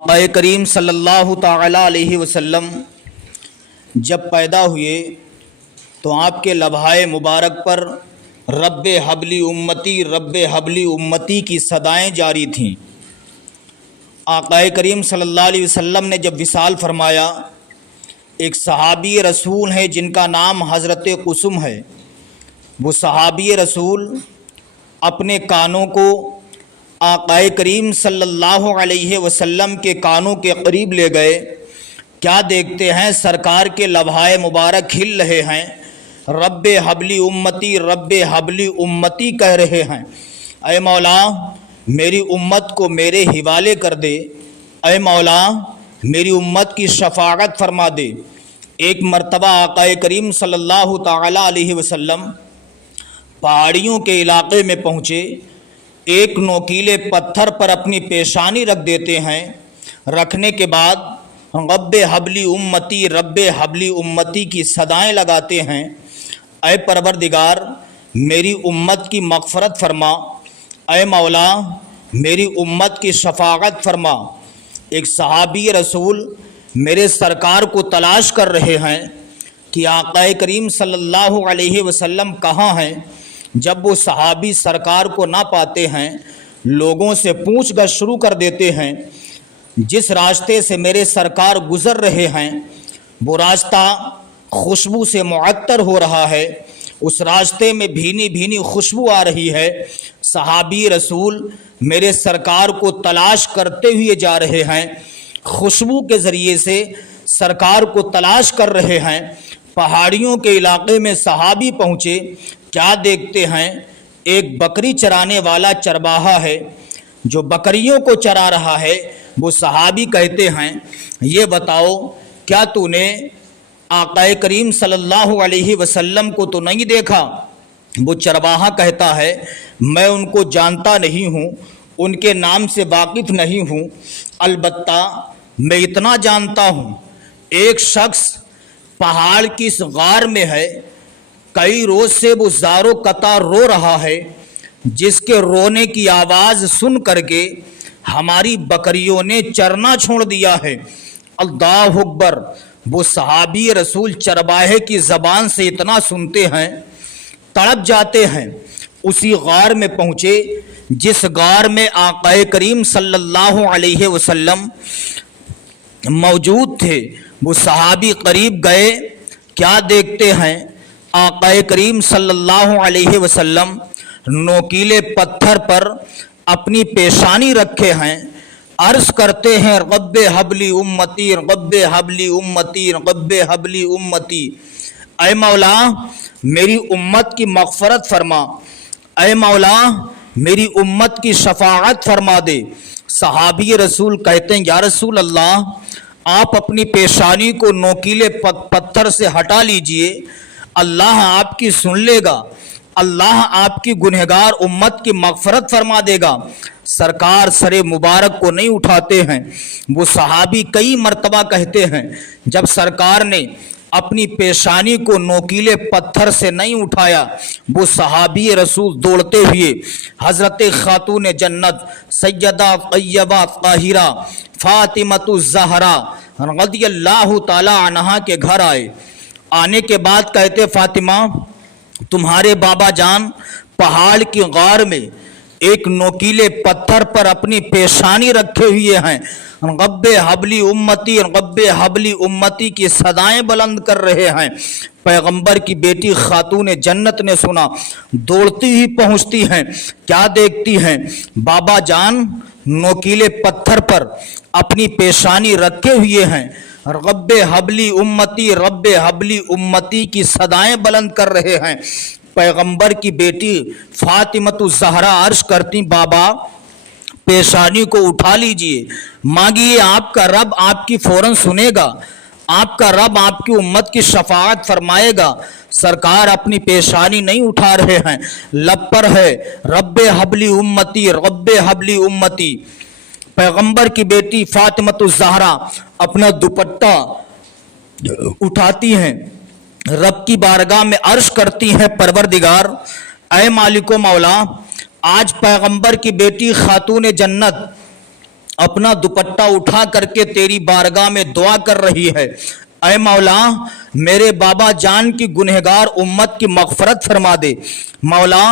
آقا کریم صلی اللہ تعالی علیہ وسلم جب پیدا ہوئے تو آپ کے لبھائے مبارک پر رب حبلی امتی رب حبلی امتی کی صدائیں جاری تھیں۔ آقا کریم صلی اللہ علیہ وسلم نے جب وصال فرمایا، ایک صحابی رسول ہیں جن کا نام حضرت قسم ہے، وہ صحابی رسول اپنے کانوں کو آقا کریم صلی اللہ علیہ وسلم کے کانوں کے قریب لے گئے۔ کیا دیکھتے ہیں؟ سرکار کے لبھائے مبارک ہل رہے ہیں، رب حبلی امتی رب حبلی امتی کہہ رہے ہیں۔ اے مولا میری امت کو میرے حوالے کر دے، اے مولا میری امت کی شفاعت فرما دے۔ ایک مرتبہ آقا کریم صلی اللہ تعالی علیہ وسلم پہاڑیوں کے علاقے میں پہنچے، ایک نوکیلے پتھر پر اپنی پیشانی رکھ دیتے ہیں، رکھنے کے بعد رب حبلی امتی رب حبلی امتی کی صدائیں لگاتے ہیں۔ اے پروردگار میری امت کی مغفرت فرما، اے مولا میری امت کی شفاعت فرما۔ ایک صحابی رسول میرے سرکار کو تلاش کر رہے ہیں کہ آقا کریم صلی اللہ علیہ وسلم کہاں ہیں۔ جب وہ صحابی سرکار کو نہ پاتے ہیں، لوگوں سے پوچھ گچھ شروع کر دیتے ہیں۔ جس راستے سے میرے سرکار گزر رہے ہیں وہ راستہ خوشبو سے معطر ہو رہا ہے، اس راستے میں بھینی بھینی خوشبو آ رہی ہے۔ صحابی رسول میرے سرکار کو تلاش کرتے ہوئے جا رہے ہیں، خوشبو کے ذریعے سے سرکار کو تلاش کر رہے ہیں۔ پہاڑیوں کے علاقے میں صحابی پہنچے، کیا دیکھتے ہیں؟ ایک بکری چرانے والا چرواہا ہے جو بکریوں کو چرا رہا ہے۔ وہ صحابی کہتے ہیں، یہ بتاؤ کیا تو نے آقا کریم صلی اللہ علیہ وسلم کو تو نہیں دیکھا؟ وہ چرواہا کہتا ہے، میں ان کو جانتا نہیں ہوں، ان کے نام سے واقف نہیں ہوں، البتہ میں اتنا جانتا ہوں ایک شخص پہاڑ کی اس غار میں ہے، کئی روز سے وہ زارو قطار رو رہا ہے، جس کے رونے کی آواز سن کر کے ہماری بکریوں نے چرنا چھوڑ دیا ہے۔ اللہ اکبر۔ وہ صحابی رسول چرواہے کی زبان سے اتنا سنتے ہیں، تڑپ جاتے ہیں۔ اسی غار میں پہنچے جس غار میں آقا کریم صلی اللہ علیہ وسلم موجود تھے۔ وہ صحابی قریب گئے، کیا دیکھتے ہیں؟ آقا کریم صلی اللہ علیہ وسلم نوکیلے پتھر پر اپنی پیشانی رکھے ہیں، عرض کرتے ہیں، رب حبلی امتی رب حبلی امتی رب حبلی امتی۔ اے مولا میری امت کی مغفرت فرما، اے مولا میری امت کی شفاعت فرما دے۔ صحابی رسول کہتے ہیں، یا رسول اللہ آپ اپنی پیشانی کو نوکیلے پتھر سے ہٹا لیجئے، اللہ آپ کی سن لے گا، اللہ آپ کی گنہگار امت کی مغفرت فرما دے گا۔ سرکار سر مبارک کو نہیں اٹھاتے ہیں۔ وہ صحابی کئی مرتبہ کہتے ہیں، جب سرکار نے اپنی پیشانی کو نوکیلے پتھر سے نہیں اٹھایا، وہ صحابی رسول دوڑتے ہوئے حضرت خاتون جنت سیدہ طیبہ طاہرہ فاطمۃ الزہرا رضی اللہ تعالی عنہا کے گھر آئے۔ آنے کے بعد کہتے، فاطمہ تمہارے بابا جان پہاڑ کی غار میں ایک نوکیلے پتھر پر اپنی پیشانی رکھے ہوئے ہیں، رب حبلی امتی رب حبلی امتی کی صدائیں بلند کر رہے ہیں۔ پیغمبر کی بیٹی خاتون جنت نے سنا، دوڑتی ہی پہنچتی ہیں، کیا دیکھتی ہیں؟ بابا جان نوکیلے پتھر پر اپنی پیشانی رکھے ہوئے ہیں، رب حبلی امتی رب حبلی امتی کی صدائیں بلند کر رہے ہیں۔ پیغمبر کی بیٹی فاطمۃ الزہرا عرض کرتی، بابا پیشانی کو اٹھا لیجئے، مانگیے، آپ کا رب آپ کی فوراً سنے گا، آپ کا رب آپ کی امت کی شفاعت فرمائے گا۔ سرکار اپنی پیشانی نہیں اٹھا رہے ہیں، لب پر ہے رب حبلی امتی رب حبلی امتی۔ پیغمبر کی بیٹی فاطمۃ الزہرا اپنا دوپٹہ اٹھاتی ہیں، رب کی بارگاہ میں عرض کرتی ہیں، پروردگار اے مالک و مولا، آج پیغمبر کی بیٹی خاتون جنت अपना दुपट्टा उठा करके तेरी बारगाह में दुआ कर रही है, ऐ मौला मेरे बाबा जान की गुनहगार उम्मत की मगफरत फरमा दे, मौला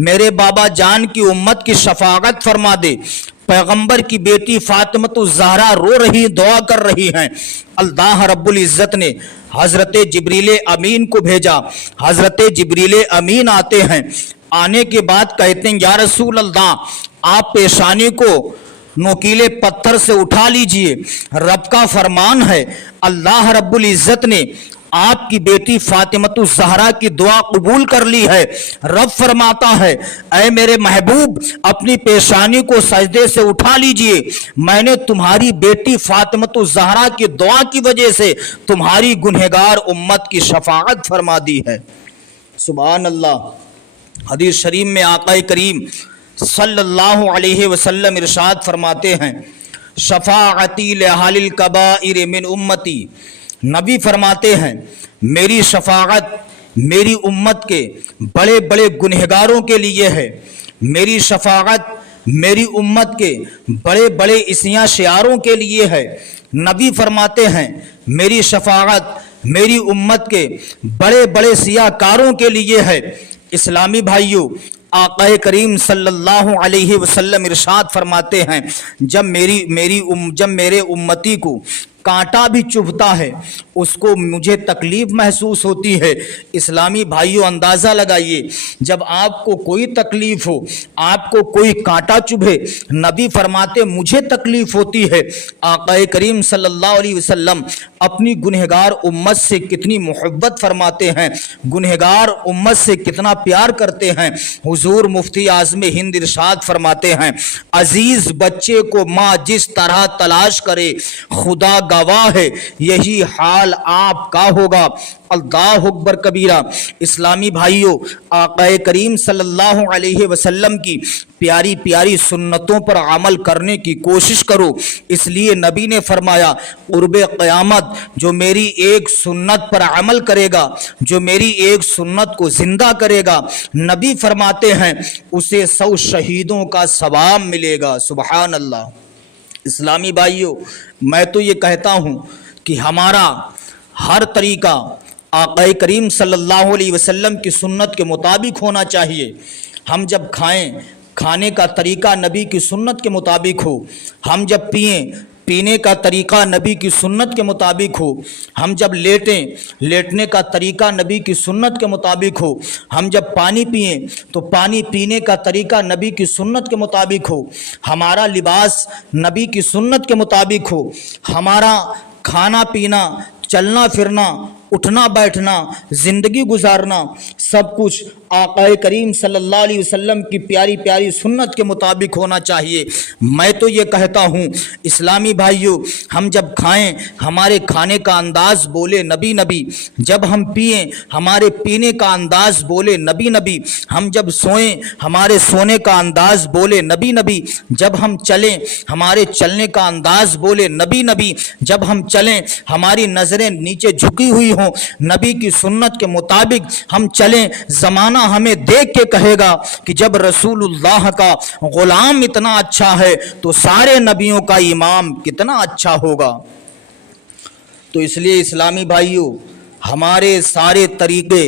मेरे बाबा जान की उम्मत की शफाअत फरमा दे। पैगंबर की बेटी फातिमतुज ज़हरा रो रही, दुआ कर रही हैं। अल्लाह रब्बुल इज़्ज़त ने हजरत जिब्रील अमीन को भेजा। हजरत जिब्रील अमीन आते हैं, आने के बाद कहते हैं या रसूल अल्लाह आप पेशानी को नोकीले पत्थर से उठा लीजिए, रब का फरमान है, अल्लाह रब्बुल इज़्ज़त ने आपकी बेटी फातिमतुज ज़हरा की दुआ कबूल कर ली है। रब फरमाता है ऐ मेरे महबूब अपनी पेशानी को सजदे से उठा लीजिए, मैंने तुम्हारी बेटी फातिमतुज ज़हरा की दुआ की वजह से तुम्हारी गुनहगार उम्मत की शफाअत फरमा दी है। सुभान अल्लाह। हदीस शरीफ में आका करीम सल्लल्लाहु अलैहि वसल्लम इरशाद फरमाते हैं शफाअती लिअहलिल कबाइर मिन उम्मती, नबी फरमाते हैं मेरी शफाअत मेरी उम्मत के बड़े बड़े गुनहगारों के लिए है, मेरी शफाअत मेरी उम्मत के बड़े बड़े इसियां शियारों के लिए है। नबी फरमाते हैं मेरी शफाअत मेरी उम्मत के बड़े बड़े सियाकारों के लिए है। इस्लामी भाइयों, आक़ा करीम सल्लल्लाहु अलैहि वसल्लम इरशाद फरमाते हैं जब मेरे उम्मती को कांटा भी चुभता है उसको मुझे तकलीफ महसूस होती है। इस्लामी भाइयों अंदाज़ा लगाइए, जब आपको कोई तकलीफ हो, आपको कोई कांटा चुभे, नबी फरमाते मुझे तकलीफ होती है। आक़ा करीम सल्लल्लाहु अलैहि वसल्लम अपनी गुनहगार उम्मत से कितनी मोहब्बत फरमाते हैं, गुनहगार उम्मत से कितना प्यार करते हैं। हुजूर मुफ्ती आज़म हिंद इरशाद फरमाते हैं अजीज़ बच्चे को माँ जिस तरह तलाश करे खुदा गवाह है यही हाल आपका होगा। अल्लाहु अकबर कबीरा। इस्लामी भाइयों, आक़ा करीम सल्लल्लाहु अलैहि वसल्लम की प्यारी प्यारी सुन्नतों पर अमल करने की कोशिश करो। इसलिए नबी ने फरमाया क़ुर्बे क़यामत जो मेरी एक सुन्नत पर अमल करेगा, जो मेरी एक सुन्नत को जिंदा करेगा, नबी फरमाते हैं उसे 100 शहीदों का सवाब मिलेगा। सुबहान अल्लाह। इस्लामी भाइयों, मैं तो ये कहता हूँ कि हमारा हर तरीका आक़ा करीम सल्लल्लाहु अलैहि वसल्लम की सुन्नत के मुताबिक होना चाहिए। हम जब खाएं, खाने का तरीका नबी की सुन्नत के मुताबिक हो। हम जब पिएं, पीने का तरीका नबी की सुन्नत के मुताबिक हो। हम जब लेटें, लेटने का तरीका नबी की सुन्नत के मुताबिक हो। हम जब पानी पिएं तो पानी पीने का तरीका नबी की सुन्नत के मुताबिक हो। हमारा लिबास नबी की सुन्नत के मुताबिक हो। हमारा खाना पीना, चलना फिरना, उठना बैठना, ज़िंदगी गुजारना, सब कुछ आक़ा करीम सल्लल्लाहु अलैहि वसल्लम की प्यारी प्यारी सुन्नत के मुताबिक होना चाहिए। मैं तो ये कहता हूँ इस्लामी भाइयों, हम जब खाएं हमारे खाने का अंदाज़ बोले नबी नबी, जब हम पिएं हमारे पीने का अंदाज़ बोले नबी नबी, हम जब सोएं हमारे सोने का अंदाज़ बोले नबी नबी, जब हम चलें हमारे चलने का अंदाज़ बोले नबी नबी, जब हम चलें हमारी नज़रें नीचे झुकी हुई हों, नबी की सुन्नत के मुताबिक हम चलें। ज़माना हमें देख के कहेगा कि जब रसूलुल्लाह का गुलाम इतना अच्छा है तो सारे नबियों का इमाम कितना अच्छा होगा। तो इसलिए इस्लामी भाइयों, हमारे सारे तरीके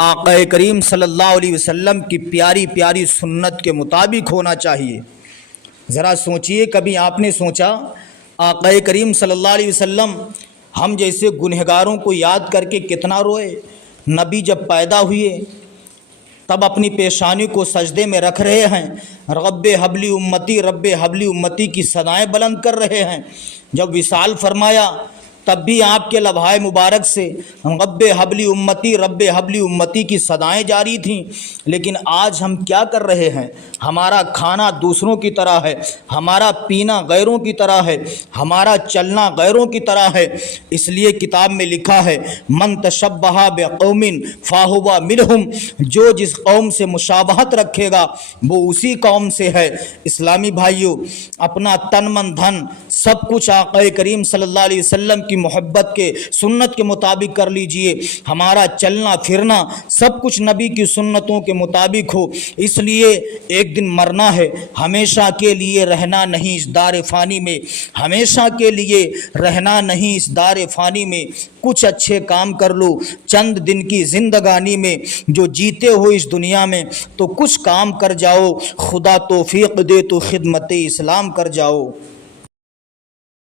आक़ा करीम सल्लल्लाहु अलैहि वसल्लम की प्यारी प्यारी सुन्नत के मुताबिक होना चाहिए। ज़रा सोचिए, कभी आपने सोचा आक़ा करीम सल्लल्लाहु अलैहि वसल्लम हम जैसे गुनहगारों को याद करके कितना रोए। नबी जब पैदा हुए तब अपनी पेशानी को सजदे में रख रहे हैं, रब्बे हबली उम्मती रब्बे हबली उम्मती की सदाएं बुलंद कर रहे हैं। जब विसाल फरमाया तब भी आपके लम्हाए मुबारक से रब्बे हबली उम्मती की सदाएं जारी थीं। लेकिन आज हम क्या कर रहे हैं? हमारा खाना दूसरों की तरह है, हमारा पीना गैरों की तरह है, हमारा चलना गैरों की तरह है। इसलिए किताब में लिखा है मन तशब्बहा बिक़ौमिन फ़हुवा मिनहुम, जो जिस कौम से मुशाबहत रखेगा वो उसी कौम से है। इस्लामी भाइयों, अपना तन मन धन सब कुछ आक़ा करीम सल्लल्लाहु अलैहि वसल्लम की کی محبت کے سنت کے مطابق کر لیجئے، ہمارا چلنا پھرنا سب کچھ نبی کی سنتوں کے مطابق ہو، اس لیے ایک دن مرنا ہے، ہمیشہ کے لیے رہنا نہیں اس دار فانی میں، ہمیشہ کے لیے رہنا نہیں اس دار فانی میں، کچھ اچھے کام کر لو چند دن کی زندگانی میں، جو جیتے ہو اس دنیا میں تو کچھ کام کر جاؤ، خدا توفیق دے تو خدمت اسلام کر جاؤ۔